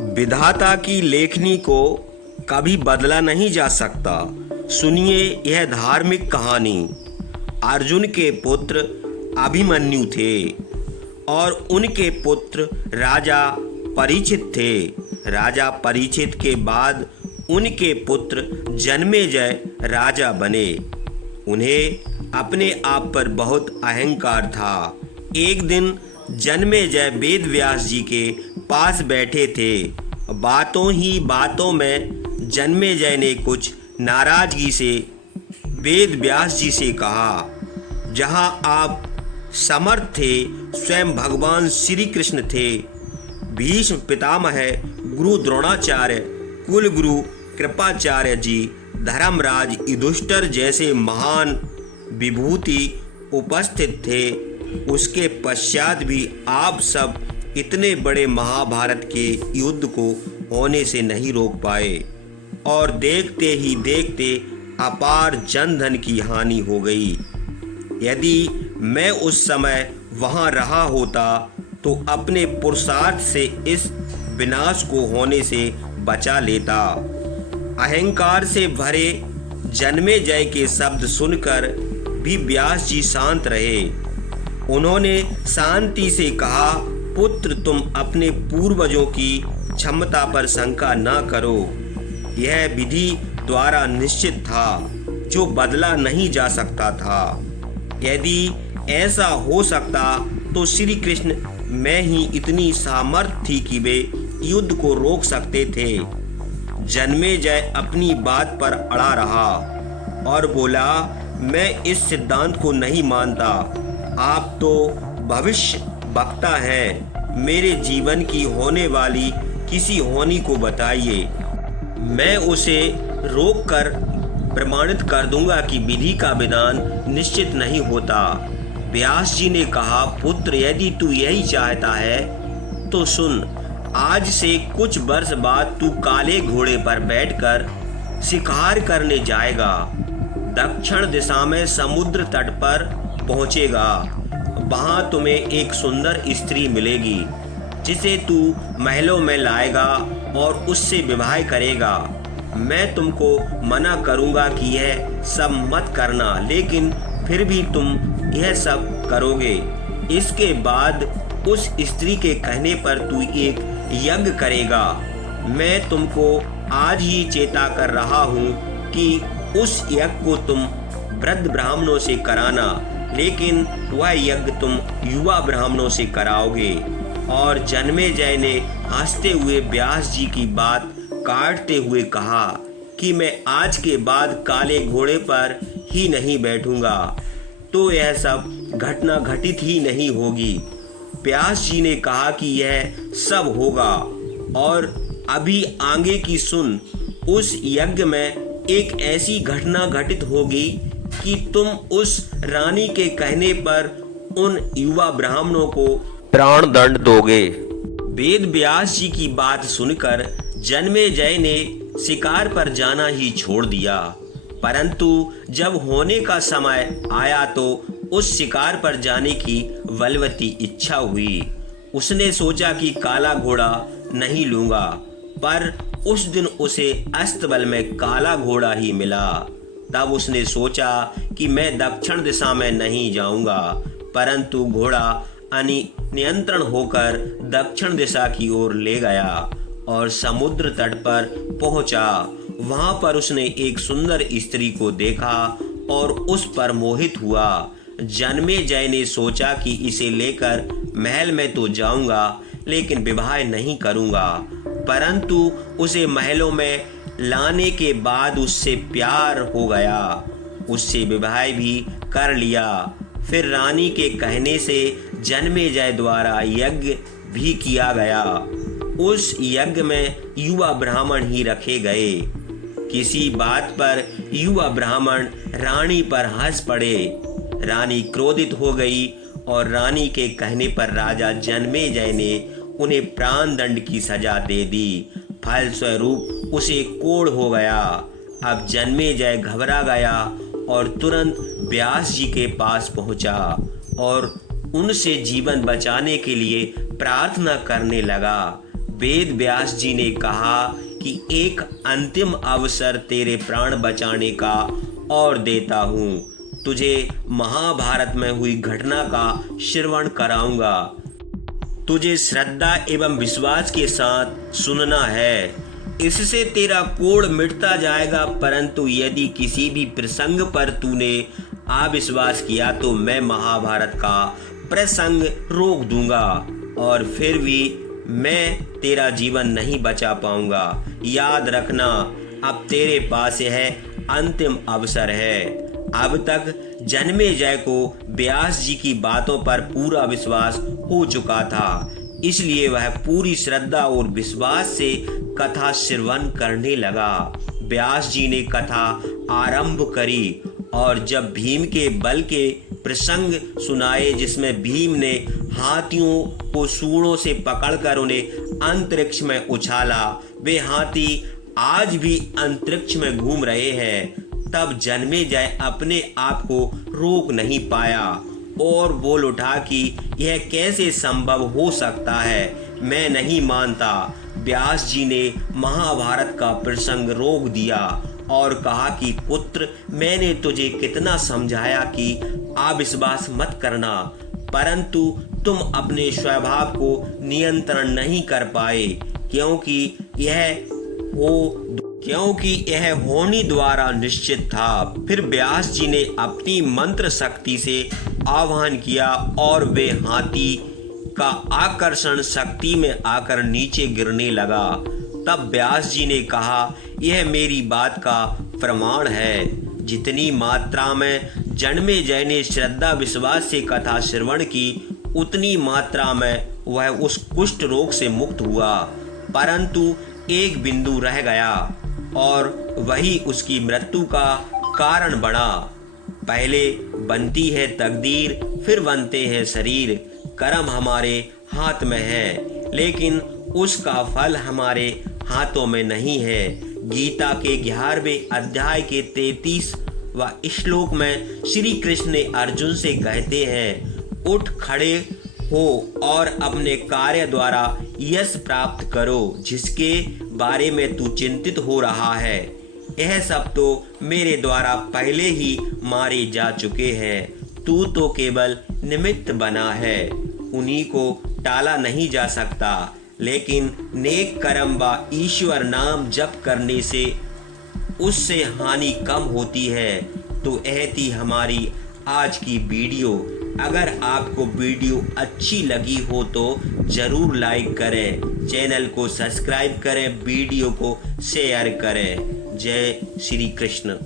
विधाता की लेखनी को कभी बदला नहीं जा सकता। सुनिए यह धार्मिक कहानी। अर्जुन के पुत्र अभिमन्यु थे और उनके पुत्र राजा परीक्षित थे। राजा परीक्षित के बाद उनके पुत्र जन्मेजय राजा बने। उन्हें अपने आप पर बहुत अहंकार था। एक दिन जन्मेजय वेद व्यास जी के पास बैठे थे। बातों ही बातों में जन्मेजय ने कुछ नाराजगी से वेद व्यास जी से कहा, जहाँ आप समर्थ थे, स्वयं भगवान श्री कृष्ण थे, भीष्म पितामह, गुरु द्रोणाचार्य, कुल गुरु कृपाचार्य जी, धर्मराज युधिष्ठिर जैसे महान विभूति उपस्थित थे, उसके पश्चात भी आप सब इतने बड़े महाभारत के युद्ध को होने से नहीं रोक पाए और देखते ही देखते अपार जनधन की हानि हो गई। यदि मैं उस समय वहां रहा होता तो अपने पुरुषार्थ से इस विनाश को होने से बचा लेता। अहंकार से भरे जन्मेजय के शब्द सुनकर भी व्यास जी शांत रहे। उन्होंने शांति से कहा, पुत्र तुम अपने पूर्वजों की क्षमता पर शंका न करो। यह विधि द्वारा निश्चित था जो बदला नहीं जा सकता था। यदि ऐसा हो सकता तो श्री कृष्ण में ही इतनी सामर्थ्य थी कि वे युद्ध को रोक सकते थे। जन्मेजय अपनी बात पर अड़ा रहा और बोला, मैं इस सिद्धांत को नहीं मानता। आप तो भविष्य वक्ता हैं, मेरे जीवन की होने वाली किसी होनी को बताइए, मैं उसे रोककर प्रमाणित कर दूंगा कि विधि का विधान निश्चित नहीं होता। व्यास जी ने कहा, पुत्र यदि तू यही चाहता है तो सुन, आज से कुछ वर्ष बाद तू काले घोड़े पर बैठकर शिकार करने जाएगा। दक्षिण दिशा में समुद्र तट पर पहुंचेगा। वहां तुम्हें एक सुंदर स्त्री मिलेगी जिसे तू महलों में लाएगा और उससे विवाह करेगा। मैं तुमको मना करूंगा कि यह सब मत करना, लेकिन फिर भी तुम यह सब करोगे। इसके बाद उस स्त्री के कहने पर तू एक यज्ञ करेगा। मैं तुमको आज ही चेता कर रहा हूँ कि उस यज्ञ को तुम वृद्ध ब्राह्मणों से कराना, लेकिन वह यज्ञ तुम युवा ब्राह्मणों से कराओगे। और जन्मेजय ने हंसते हुए व्यास जी की बात काटते हुए कहा कि मैं आज के बाद काले घोड़े पर ही नहीं बैठूंगा, तो यह सब घटना घटित ही नहीं होगी। व्यास जी ने कहा कि यह सब होगा और अभी आगे की सुन। उस यज्ञ में एक ऐसी घटना घटित होगी कि तुम उस रानी के कहने पर उन युवा ब्राह्मणों को प्राण दंड दोगे। वेद व्यास जी की बात सुनकर जन्मेजय ने शिकार पर जाना ही छोड़ दिया, परंतु जब होने का समय आया तो उस शिकार पर जाने की बलवती इच्छा हुई। उसने सोचा कि काला घोड़ा नहीं लूंगा, पर उस दिन उसे अस्तबल में काला घोड़ा ही मिला। तब उसने सोचा कि मैं दक्षिण दिशा में नहीं जाऊंगा, परंतु घोड़ा अनियंत्रण होकर दक्षिण दिशा की ओर ले गया और समुद्र तट पर पहुंचा। वहां पर उसने एक सुंदर स्त्री को देखा और उस पर मोहित हुआ। जन्मेजय ने सोचा कि इसे लेकर महल में तो जाऊंगा, लेकिन विवाह नहीं करूंगा। परंतु उसे महलों में लाने के बाद उससे प्यार हो गया, उससे विवाह भी कर लिया। फिर रानी के कहने से जन्मेजय द्वारा यज्ञ भी किया गया। उस यज्ञ में युवा ब्राह्मण ही रखे गए। किसी बात पर युवा ब्राह्मण रानी पर हंस पड़े। रानी क्रोधित हो गई और रानी के कहने पर राजा जन्मेजय ने उन्हें प्राण दंड की सजा दे दी। फलस्वरूप उसे कोढ़ हो गया। अब जन्मेजय घबरा गया और तुरंत व्यास जी के पास पहुंचा और उनसे जीवन बचाने के लिए प्रार्थना करने लगा। वेद व्यास जी ने कहा कि एक अंतिम अवसर तेरे प्राण बचाने का और देता हूँ। तुझे महाभारत में हुई घटना का श्रवण कराऊंगा। तुझे श्रद्धा एवं विश्वास के साथ सुनना है। इससे तेरा कोढ़ मिटता जाएगा, परंतु यदि किसी भी प्रसंग पर तूने अविश्वास किया तो मैं महाभारत का प्रसंग रोक दूंगा और फिर भी मैं तेरा जीवन नहीं बचा पाऊंगा। याद रखना, अब तेरे पास यह अंतिम अवसर है। अब तक जन्मेजय को व्यास जी की बातों पर पूरा विश्वास हो चुका था, इसलिए वह पूरी श्रद्धा और विश्वास से कथा श्रवण करने लगा। व्यास जी ने कथा आरंभ करी और जब भीम के बल के प्रसंग सुनाए, जिसमें भीम ने हाथियों को सूंडों से पकड़कर उन्हें अंतरिक्ष में उछाला, वे हाथी आज भी अंतरिक्ष में घूम रहे हैं, तब जन्मेजय अपने आप को रोक नहीं पाया और बोल उठा कि यह कैसे संभव हो सकता है, मैं नहीं मानता। व्यास जी ने महाभारत का प्रसंग रोक दिया और कहा कि पुत्र, मैंने तुझे कितना समझाया कि अविश्वास मत करना, परंतु तुम अपने स्वभाव को नियंत्रण नहीं कर पाए, क्योंकि यह होनी द्वारा निश्चित था। फिर व्यास जी ने अपनी मंत्र शक्ति से आह्वान किया और वे हाथी का आकर्षण शक्ति में आकर नीचे गिरने लगा। तब व्यास जी ने कहा, यह मेरी बात का प्रमाण है। जितनी मात्रा में जन्मेजय ने श्रद्धा विश्वास से कथा श्रवण की, उतनी मात्रा में वह उस कुष्ठ रोग से मुक्त हुआ, परंतु एक बिंदु रह गया और वही उसकी मृत्यु का कारण बना। पहले बनती है तकदीर, फिर बनते हैं शरीर। कर्म हमारे हाथ में है, लेकिन उसका फल हमारे हाथों में नहीं है। गीता के 11वें अध्याय के 33वां श्लोक में श्री कृष्ण ने अर्जुन से कहते हैं, उठ खड़े हो और अपने कार्य द्वारा यश प्राप्त करो, जिसके बारे में तू चिंतित हो रहा है। यह सब तो मेरे द्वारा पहले ही मारे जा चुके हैं, तू तो केवल निमित्त बना है, उन्हीं को टाला नहीं जा सकता। लेकिन नेक कर्म व ईश्वर नाम जप करने से उससे हानि कम होती है। तो यह थी हमारी आज की वीडियो। अगर आपको वीडियो अच्छी लगी हो तो ज़रूर लाइक करें, चैनल को सब्सक्राइब करें, वीडियो को शेयर करें। जय श्री कृष्ण।